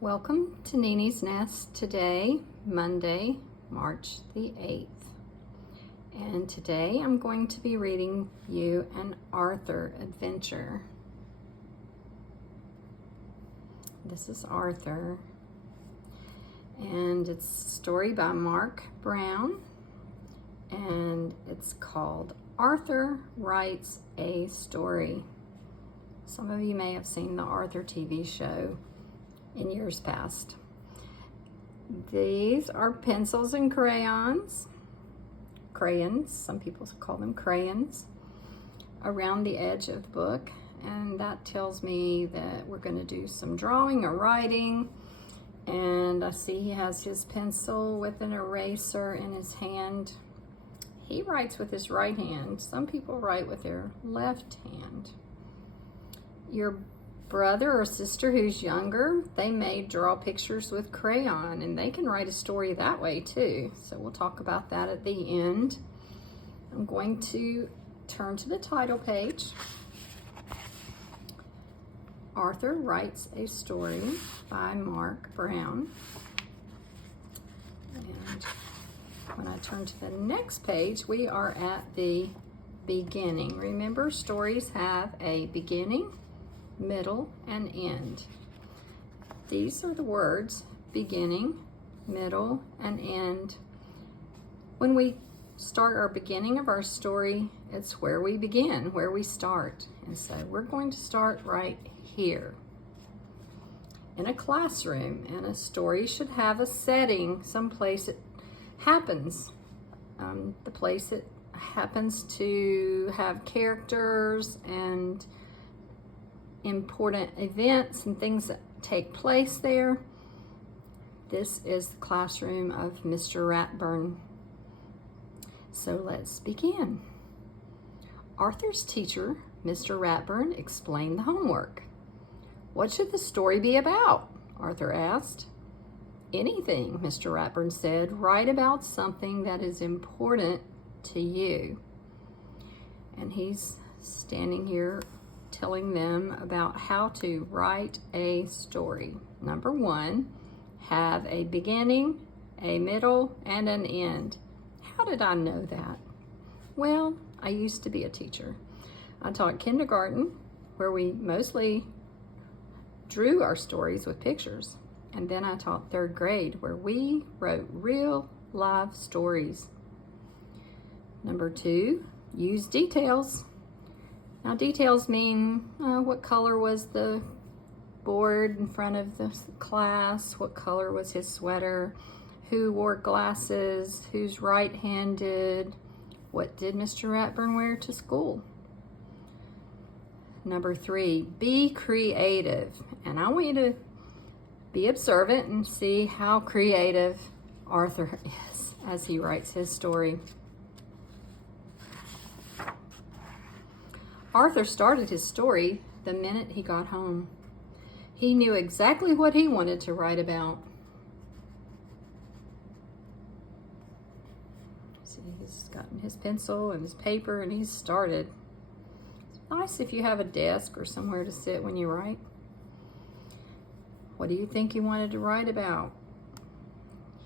Welcome to Nini's Nest today, Monday, March the 8th. And today I'm going to be reading you an Arthur adventure. This is Arthur, and it's a story by Mark Brown, and it's called Arthur Writes a Story. Some of you may have seen the Arthur TV show in years past. These are pencils and crayons, some people call them crayons, around the edge of the book, and that tells me that we're going to do some drawing or writing. And I see he has his pencil with an eraser in his hand. He writes with his right hand. Some people write with their left hand. Your brother or sister who's younger, they may draw pictures with crayon, and they can write a story that way too. So we'll talk about that at the end. I'm going to turn to the title page. Arthur Writes a Story by Mark Brown. And when I turn to the next page, we are at the beginning. Remember, stories have a beginning, middle, and end. These are the words beginning, middle, and end. When we start our beginning of our story, it's where we begin, where we start. And so we're going to start right here in a classroom, and a story should have a setting, someplace it happens. The place it happens to have characters and important events and things that take place there. This is the classroom of Mr. Ratburn. So let's begin. Arthur's teacher, Mr. Ratburn, explained the homework. What should the story be about? Arthur asked. Anything, Mr. Ratburn said. Write about something that is important to you. And he's standing here telling them about how to write a story. Number one, have a beginning, a middle, and an end. How did I know that? Well, I used to be a teacher. I taught kindergarten, where we mostly drew our stories with pictures. And then I taught third grade, where we wrote real live stories. Number two, use details. Now, details mean what color was the board in front of the class, what color was his sweater, who wore glasses, who's right-handed, what did Mr. Ratburn wear to school. Number three, be creative. And I want you to be observant and see how creative Arthur is as he writes his story. Arthur started his story the minute he got home. He knew exactly what he wanted to write about. See, he's gotten his pencil and his paper, and he's started. It's nice if you have a desk or somewhere to sit when you write. What do you think he wanted to write about?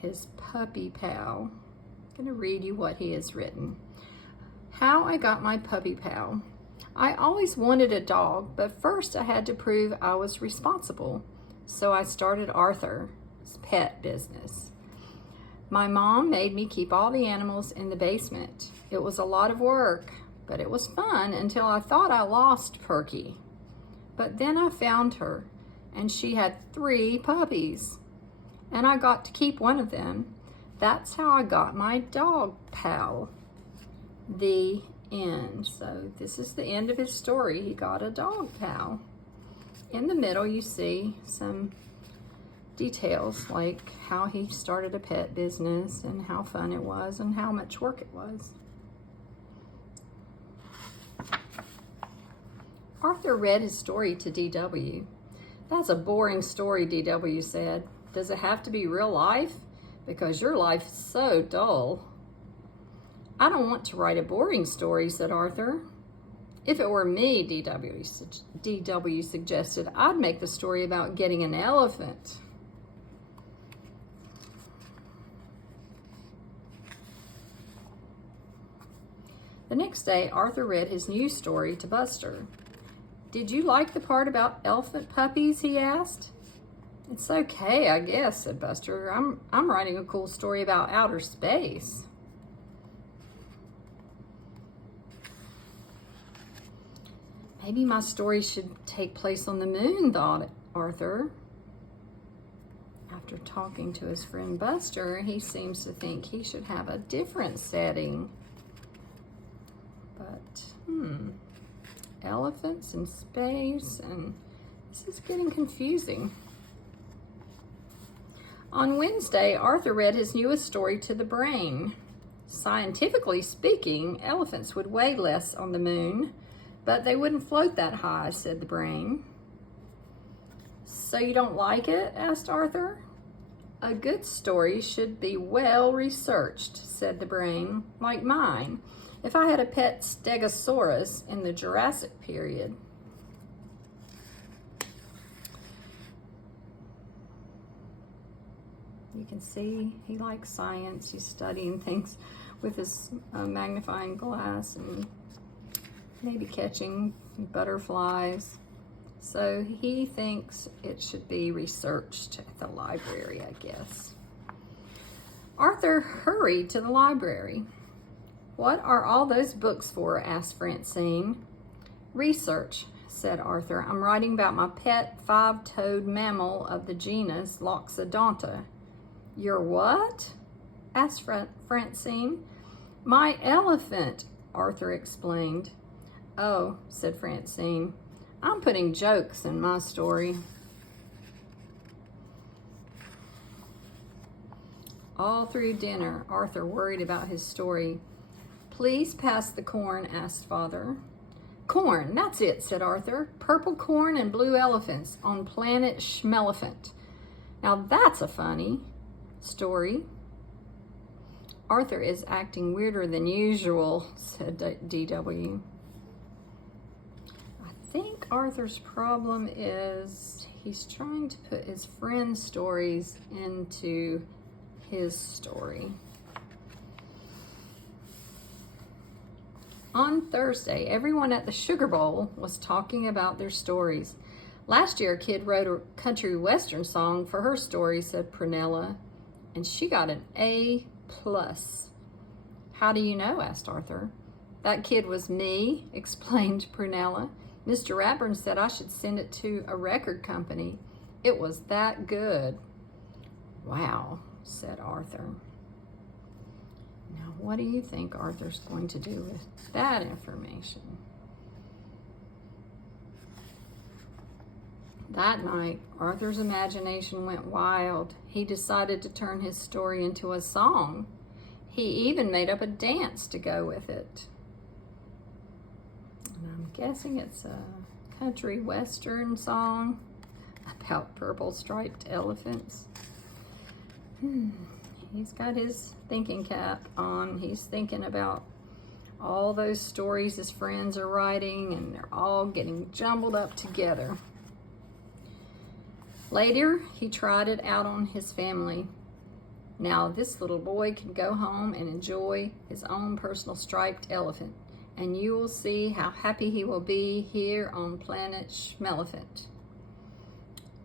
His puppy pal. I'm going to read you what he has written. How I got my puppy pal. I always wanted a dog, but first I had to prove I was responsible. So I started Arthur's pet business. My mom made me keep all the animals in the basement. It was a lot of work, but it was fun until I thought I lost Perky. But then I found her, and she had 3 puppies, and I got to keep one of them. That's how I got my dog pal. The end. So this is the end of his story. He got a dog pal. In the middle, you see some details like how he started a pet business and how fun it was and how much work it was. Arthur read his story to D.W. That's a boring story, D.W. said. Does it have to be real life? Because your life is so dull. I don't want to write a boring story, said Arthur. If it were me, D.W. suggested, I'd make the story about getting an elephant. The next day, Arthur read his new story to Buster. "Did you like the part about elephant puppies?" he asked. "It's okay, I guess," said Buster. I'm writing a cool story about outer space." "Maybe my story should take place on the moon," thought Arthur. After talking to his friend Buster, he seems to think he should have a different setting. But, elephants in space, and this is getting confusing. On Wednesday, Arthur read his newest story to the brain. Scientifically speaking, elephants would weigh less on the moon, but they wouldn't float that high, said the brain. "So you don't like it?" asked Arthur. "A good story should be well researched," said the brain, "like mine. If I had a pet stegosaurus in the Jurassic period." You can see he likes science. He's studying things with his magnifying glass and maybe catching butterflies. So he thinks it should be researched at the library, I guess. Arthur hurried to the library. "What are all those books for?" asked Francine. "Research," said Arthur. "I'm writing about my pet five-toed mammal of the genus Loxodonta." "Your what?" asked Francine. "My elephant," Arthur explained. "Oh," said Francine, "I'm putting jokes in my story." All through dinner, Arthur worried about his story. "Please pass the corn," asked Father. "Corn, that's it," said Arthur. "Purple corn and blue elephants on planet Schmelephant. Now that's a funny story." "Arthur is acting weirder than usual," said DW. "I think Arthur's problem is he's trying to put his friend's stories into his story." On Thursday, everyone at the Sugar Bowl was talking about their stories. "Last year, a kid wrote a country western song for her story," said Prunella, "and she got an A+. "How do you know?" asked Arthur. "That kid was me," explained Prunella. "Mr. Ratburn said I should send it to a record company. It was that good." "Wow," said Arthur. Now, what do you think Arthur's going to do with that information? That night, Arthur's imagination went wild. He decided to turn his story into a song. He even made up a dance to go with it. And I'm guessing it's a country western song about purple striped elephants. He's got his thinking cap on. He's thinking about all those stories his friends are writing, and they're all getting jumbled up together. Later, he tried it out on his family. Now this little boy can go home and enjoy his own personal striped elephant, and you will see how happy he will be here on planet Schmelephant.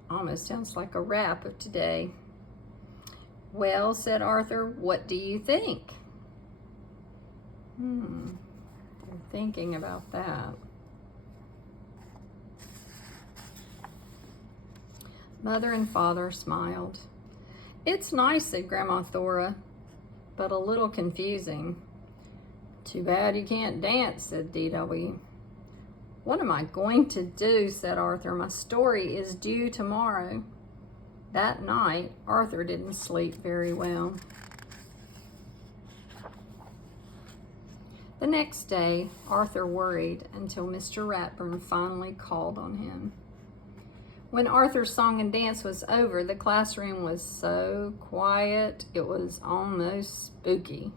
Almost sounds like a rap of today. "Well," said Arthur, "what do you think?" They're thinking about that. Mother and Father smiled. "It's nice," said Grandma Thora, "but a little confusing." "Too bad you can't dance," said DW. "What am I going to do?" said Arthur. "My story is due tomorrow." That night, Arthur didn't sleep very well. The next day, Arthur worried until Mr. Ratburn finally called on him. When Arthur's song and dance was over, the classroom was so quiet it was almost spooky.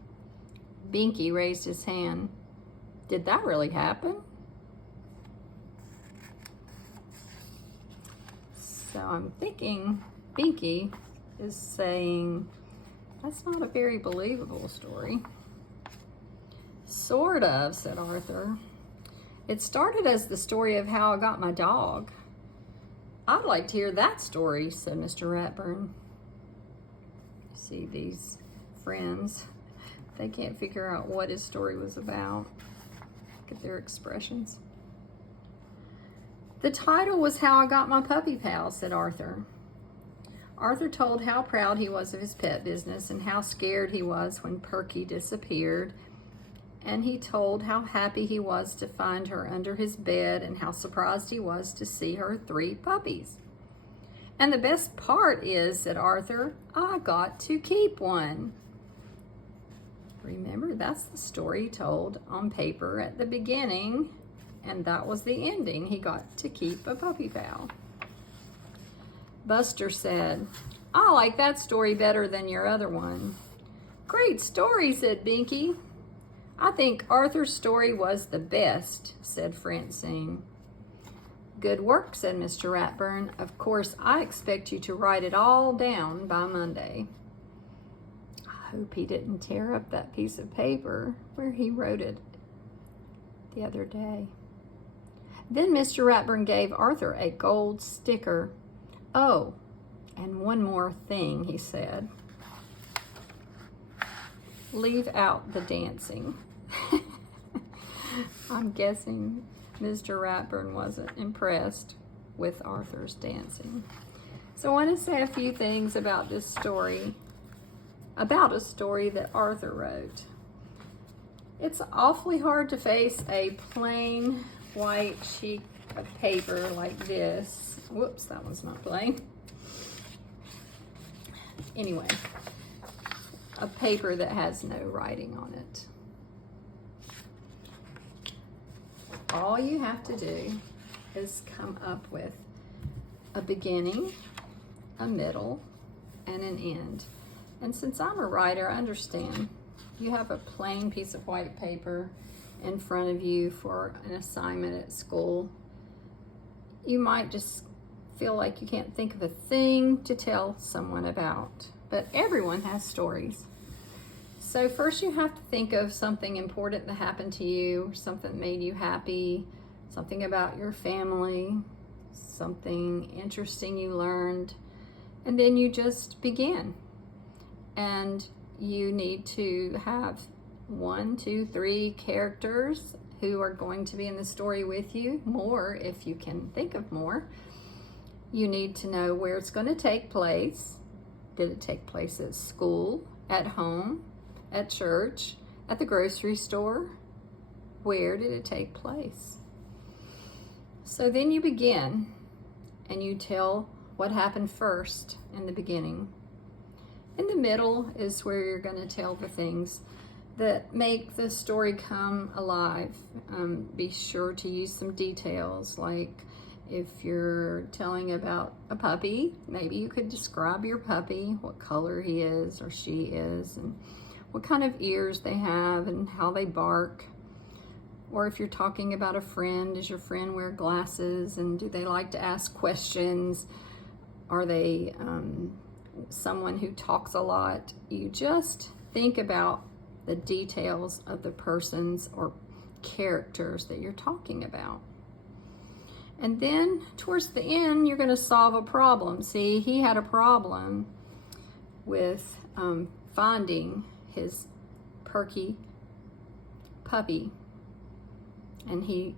Binky raised his hand. "Did that really happen?" So I'm thinking Binky is saying, that's not a very believable story. Sort of, said Arthur. It started as the story of how I got my dog. I'd like to hear that story, said Mr. Ratburn. See these friends, they can't figure out what his story was about. Look at their expressions. The title was How I Got My Puppy Pal, said Arthur. Arthur told how proud he was of his pet business and how scared he was when Perky disappeared. And he told how happy he was to find her under his bed and how surprised he was to see her 3 puppies. And the best part is, said Arthur, I got to keep one. Remember, that's the story told on paper at the beginning, and that was the ending. He got to keep a puppy pal. Buster said, I like that story better than your other one. Great story, said Binky. I think Arthur's story was the best, said Francine. Good work, said Mr. Ratburn. Of course, I expect you to write it all down by Monday. I hope he didn't tear up that piece of paper where he wrote it the other day. Then Mr. Ratburn gave Arthur a gold sticker. Oh, and one more thing, he said. Leave out the dancing. I'm guessing Mr. Ratburn wasn't impressed with Arthur's dancing. So I want to say a few things about this story, about a story that Arthur wrote. It's awfully hard to face a plain white sheet of paper like this. Whoops, that one's not plain. Anyway, a paper that has no writing on it. All you have to do is come up with a beginning, a middle, and an end. And since I'm a writer, I understand. You have a plain piece of white paper in front of you for an assignment at school. You might just feel like you can't think of a thing to tell someone about, but everyone has stories. So first you have to think of something important that happened to you, something that made you happy, something about your family, something interesting you learned, and then you just begin. And you need to have 1, 2, 3 characters who are going to be in the story with you, more if you can think of more. You need to know where it's going to take place. Did it take place at school, at home, at church, at the grocery store? Where did it take place? So then you begin and you tell what happened first in the beginning. In the middle is where you're going to tell the things that make the story come alive. Be sure to use some details, like if you're telling about a puppy, maybe you could describe your puppy, what color he is or she is, and what kind of ears they have and how they bark. Or if you're talking about a friend, does your friend wear glasses and do they like to ask questions? Are they someone who talks a lot? You just think about the details of the persons or characters that you're talking about. And then towards the end, you're going to solve a problem. See, he had a problem with finding his Perky puppy. And he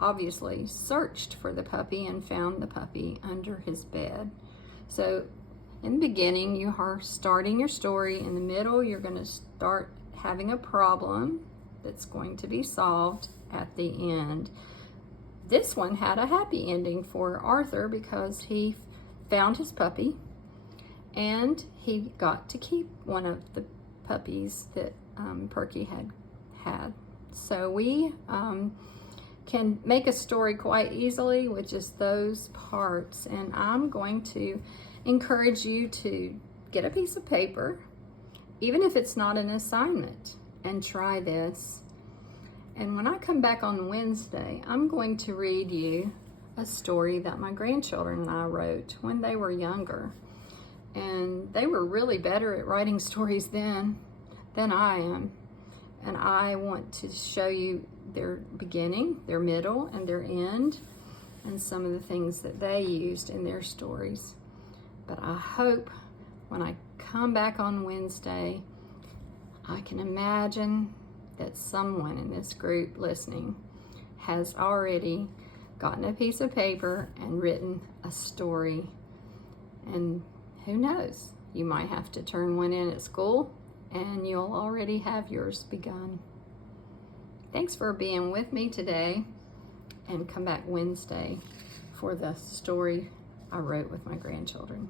obviously searched for the puppy and found the puppy under his bed. So in the beginning, you are starting your story. In the middle, you're going to start having a problem that's going to be solved at the end. This one had a happy ending for Arthur because he found his puppy and he got to keep one of the puppies that Perky had. So we can make a story quite easily with just those parts. And I'm going to encourage you to get a piece of paper, even if it's not an assignment, and try this. And when I come back on Wednesday, I'm going to read you a story that my grandchildren and I wrote when they were younger. And they were really better at writing stories then than I am. and I want to show you their beginning, their middle, and their end, and some of the things that they used in their stories. But I hope when I come back on Wednesday, I can imagine that someone in this group listening has already gotten a piece of paper and written a story. And who knows, you might have to turn one in at school and you'll already have yours begun. Thanks for being with me today, and come back Wednesday for the story I wrote with my grandchildren.